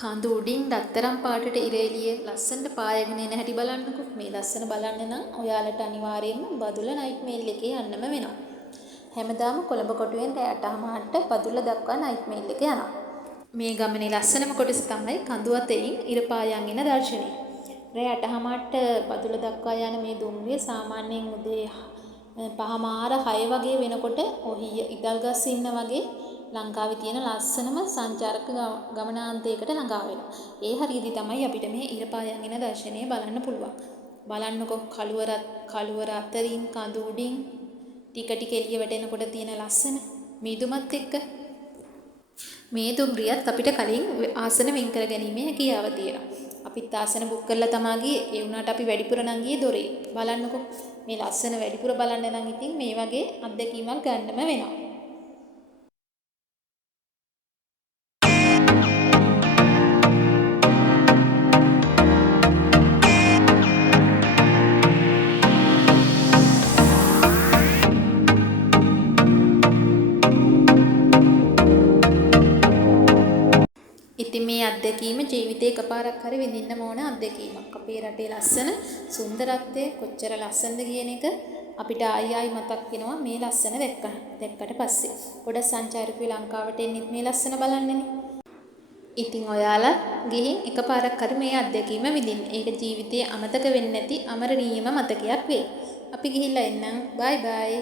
කඳු උඩින් රත්තරන් පාටට ඉර එළිය ලස්සනට පායගෙන එන හැටි බලන්නකෝ. මේ ලස්සන බලන්න නම් ඔයාලට අනිවාර්යයෙන්ම බදුල්ල නයිට් මේල් එකේ යන්නම වෙනවා. හැමදාම කොළඹ කොටුවෙන් රෑ 8:00ට බදුල්ල දක්වා නයිට් මේල් එක යනවා. මේ ගමනේ ලස්සනම කොටස තමයි කඳු අතරින් ඉර පායන් එන දර්ශනය. රෑ 8:00ට බදුල්ල දක්වා යන මේ දුම්රිය සාමාන්‍යයෙන් උදේ 5:00 වගේ වෙනකොට ඔහිය ඉදල්ගස් ඉන්න වගේ ලංකාවේ තියෙන ලස්සනම සංචාරක ගමනාන්තයකට ළඟා වෙනවා. ඒ හරියදී තමයි අපිට මේ ඉර පායන් එන දර්ශනය බලන්න පුළුවන්. බලන්නකො කළුවර අතරින් කඳු උඩින් ටික ටික එළිය වැටෙනකොට තියෙන ලස්සන මීදුමත් එක්ක මේ දුම්රියත් අපිට කලින් ආසන වෙන් කර ගැනීමේ හැකියාව තියෙනවා. අපිත් ආසන බුක් කරලා තමා ගියේ. ඒ වුණාට අපි වැඩිපුර නම් ගියේ දොරේ. බලන්නකො මේ ලස්සන වැඩිපුර බලන්න නම් ඉතින් මේ වගේ අත්දැකීමක් ගන්නම වෙනවා. ඉතින් මේ අත්දැකීම ජීවිතේ එකපාරක් හරි විඳින්න ඕන අත්දැකීමක්. අපේ රටේ ලස්සන සුන්දරත්වය කොච්චර ලස්සනද කියන එක අපිට ආයි මතක් වෙනවා මේ ලස්සන දැක්කට පස්සේ. ගොඩක් සංචාරකයෝ ලංකාවට එන්නේ මේ ලස්සන බලන්නනේ. ඉතින් ඔයාලා ගිහින් එකපාරක් හරි මේ අත්දැකීම විඳින්න. ඒක ජීවිතේ අමතක වෙන්නේ නැති අමරණීයම මතකයක් වෙයි. අපි ගිහිල්ලා එන්නම්. බයි බයි.